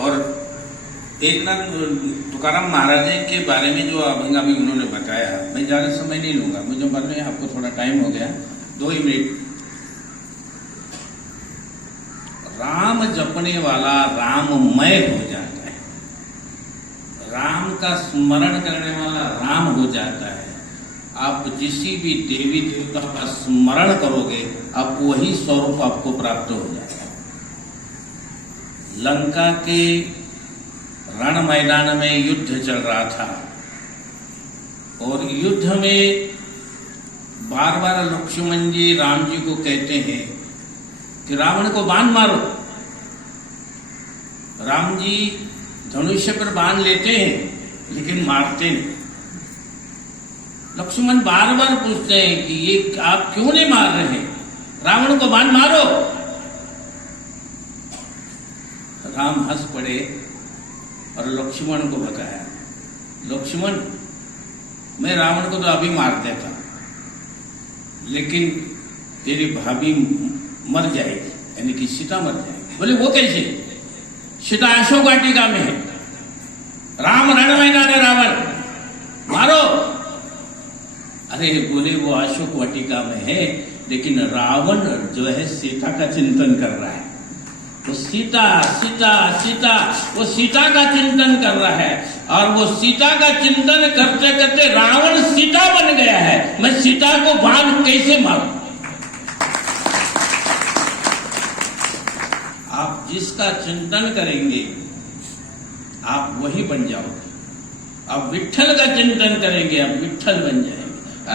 और एक ना तुकाराम महाराज के बारे में जो अभी उन्होंने बताया, मैं ज़्यादा समय नहीं लूंगा, मुझे मालूम है आपको थोड़ा टाइम हो गया, 2 ही मिनट। राम जपने वाला राममय हो जाता है, राम का स्मरण करने वाला राम हो जाता है। आप किसी भी देवी देवता का स्मरण करोगे, आप वही स्वरूप आपको प्राप्त हो जाएगा। लंका के रण मैदान में युद्ध चल रहा था और युद्ध में बार बार लक्ष्मण जी राम जी को कहते हैं कि रावण को बाण मारो। राम जी धनुष्य पर बाण लेते हैं लेकिन मारते नहीं। लक्ष्मण बार बार पूछते हैं कि ये आप क्यों नहीं मार रहे हैं, रावण को बाण मारो। राम हंस पड़े और लक्ष्मण को बताया, लक्ष्मण मैं रावण को तो अभी मार देता, लेकिन तेरी भाभी मर जाएगी, यानी कि सीता मर जाएगी। बोले वो कैसे? सीता अशोक वाटिका में है, राम रण मैदान है, रावण मारो। अरे बोले वो अशोक वाटिका में है, लेकिन रावण जो है सीता का चिंतन कर रहा है। वो सीता सीता सीता, वो सीता का चिंतन कर रहा है और वो सीता का चिंतन करते करते रावण सीता बन गया है। मैं सीता को बाण कैसे मारूं? आप जिसका चिंतन करेंगे आप वही बन जाओगे। आप विठ्ठल का चिंतन करेंगे आप विठ्ठल बन जाएंगे,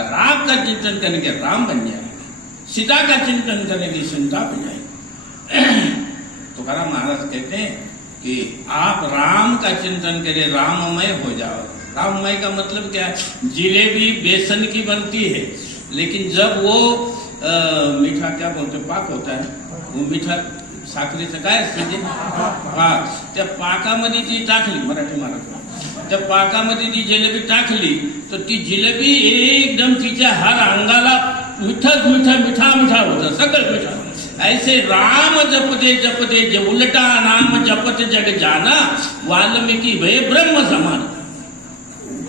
राम का चिंतन करेंगे राम बन जाएंगे, सीता का चिंतन करेंगे सीता बन जाएंगे। तुकाराम महाराज कहते हैं कि आप राम का चिंतन करें, राममय हो जाओ। राममय का मतलब क्या है? जिलेबी बेसन की बनती है, लेकिन जब वो मीठा क्या बोलते पाक होता है, वो मीठा साखरेचं काय असतं ते पाक, त्या पाकामध्ये ती टाकली, मराठी त्या पाकामध्ये ती जिलेबी टाकली तर ती जिलेबी एकदम तिच्या हर अंगाला मिठाच मिठा मिठा मिठा होतं, सगळं मिठा। ऐसे राम जपते जपते जो उलटा नाम जपत जग जाना, वाल्मीकि भय ब्रह्म समान।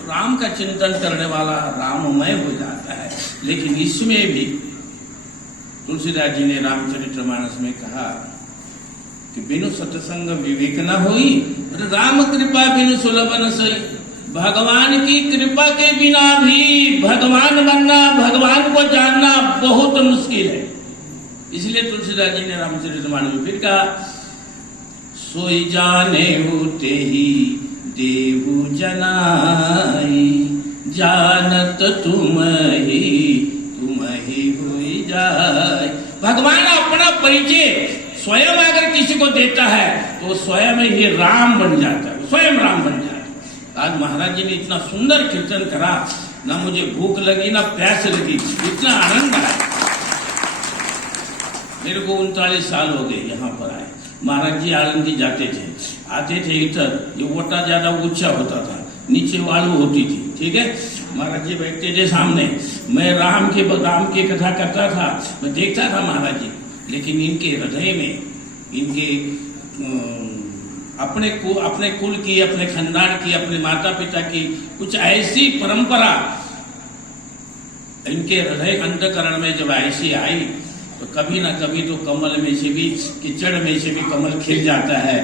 राम का चिंतन करने वाला राममय हो जाता है। लेकिन इसमें भी तुलसीदास जी ने रामचरितमानस में कहा कि बिनु सत्संग विवेक न होई, राम कृपा बिनु सुलभ न सही। भगवान की कृपा के बिना भी भगवान बनना, भगवान को जानना बहुत मुश्किल है। इसलिए तुलसीदास जी ने रामचरितमानस में फिर कहा, सोई जाने होते ही देहु जनाई, जानत तुम ही हुई जाए। भगवान अपना परिचय स्वयं अगर किसी को देता है तो स्वयं ही राम बन जाता है, स्वयं राम बन जाता है। आज महाराज जी ने इतना सुंदर कीर्तन करा, ना मुझे भूख लगी ना प्यास लगी, इतना आनंद आया। मेरे को 39 साल हो गए यहाँ पर आए। महाराज जी आनंदी जाते थे, आते थे इधर, ये ओटा ज्यादा ऊंचा होता था, नीचे वालू होती थी, ठीक है। महाराज जी बैठते थे सामने, मैं राम की कथा करता था, मैं देखता था महाराज जी। लेकिन इनके हृदय में, इनके अपने कुल की, अपने खानदान की, अपने माता पिता की कुछ ऐसी परंपरा इनके हृदय अंतकरण में जब ऐसी आई तो कभी ना कभी तो कमल में से भी, कीचड़ में से भी कमल खिल जाता है।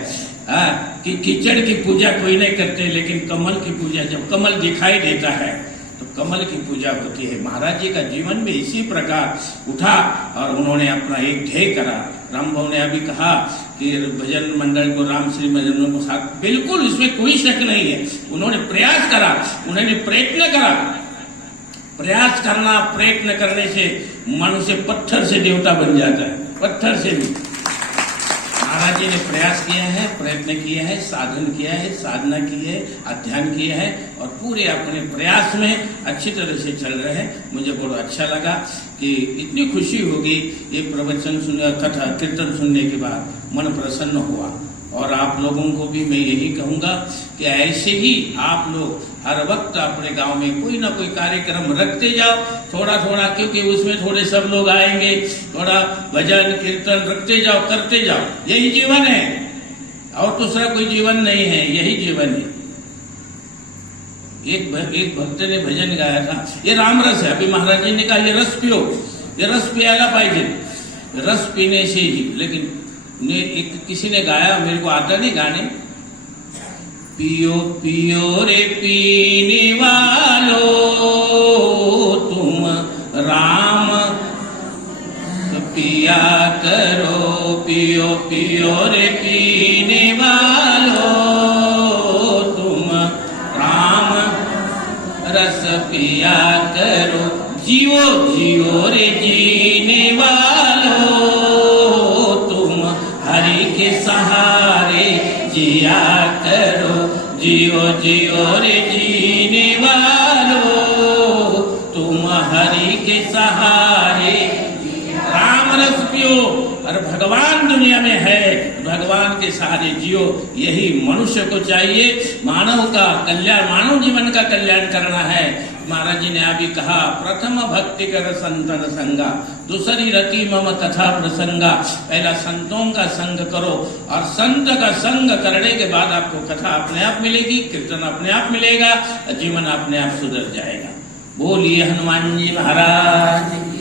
कि कीचड़ की पूजा कोई नहीं करते, लेकिन कमल की पूजा, जब कमल दिखाई देता है तो कमल की पूजा होती है। महाराज जी का जीवन में इसी प्रकार उठा और उन्होंने अपना एक ध्येय करा। रामभाव ने अभी कहा कि भजन मंडल को, राम श्री भजन को साथ, बिल्कुल इसमें कोई शक नहीं है। उन्होंने प्रयास करा, उन्होंने प्रयत्न करा। प्रयास करना, प्रयत्न करने से मनुष्य पत्थर से देवता बन जाता है, पत्थर से भी। महाराज जी ने प्रयास किया है, प्रयत्न किया है, साधन किया है, साधना की है, अध्ययन किया है और पूरे अपने प्रयास में अच्छी तरह से चल रहे हैं। मुझे बहुत अच्छा लगा कि इतनी खुशी होगी ये प्रवचन सुनने, कथा कीर्तन सुनने के बाद मन प्रसन्न हुआ। और आप लोगों को भी मैं यही कहूंगा कि ऐसे ही आप लोग हर वक्त अपने गांव में कोई ना कोई कार्यक्रम रखते जाओ, थोड़ा थोड़ा, क्योंकि उसमें थोड़े सब लोग आएंगे, थोड़ा भजन कीर्तन रखते जाओ, करते जाओ, यही जीवन है। और दूसरा कोई जीवन नहीं है, यही जीवन है। एक भक्त ने भजन गाया था, ये राम रस है। अभी महाराज जी ने कहा ये रस पियो, ये रस पियाला पाहिजे, रस पीने से ही। लेकिन किसी ने गाया, मेरे को आता नहीं गाने, पियो पियो रे पीने वालो तुम राम पिया करो, पियो पियो रे पीने वालो तुम राम रस पिया करो, जियो जियो रे जीने वालो तुम हरि के सहारे जिया करो, जियो जियो रे जीने वालो तुम हरि के सहारे। राम रस पियो और भगवान दुनिया में है, भगवान के सहारे जियो, यही मनुष्य को चाहिए। मानव का कल्याण, मानव जीवन का कल्याण करना है। महाराज जी ने अभी कहा, प्रथम भक्ति कर संतन संगा, दूसरी रति मम कथा प्रसंगा। पहला संतों का संग करो और संत का संग करने के बाद आपको कथा अपने आप मिलेगी, कीर्तन अपने आप मिलेगा, जीवन अपने आप सुधर जाएगा। बोलिए हनुमान जी महाराज।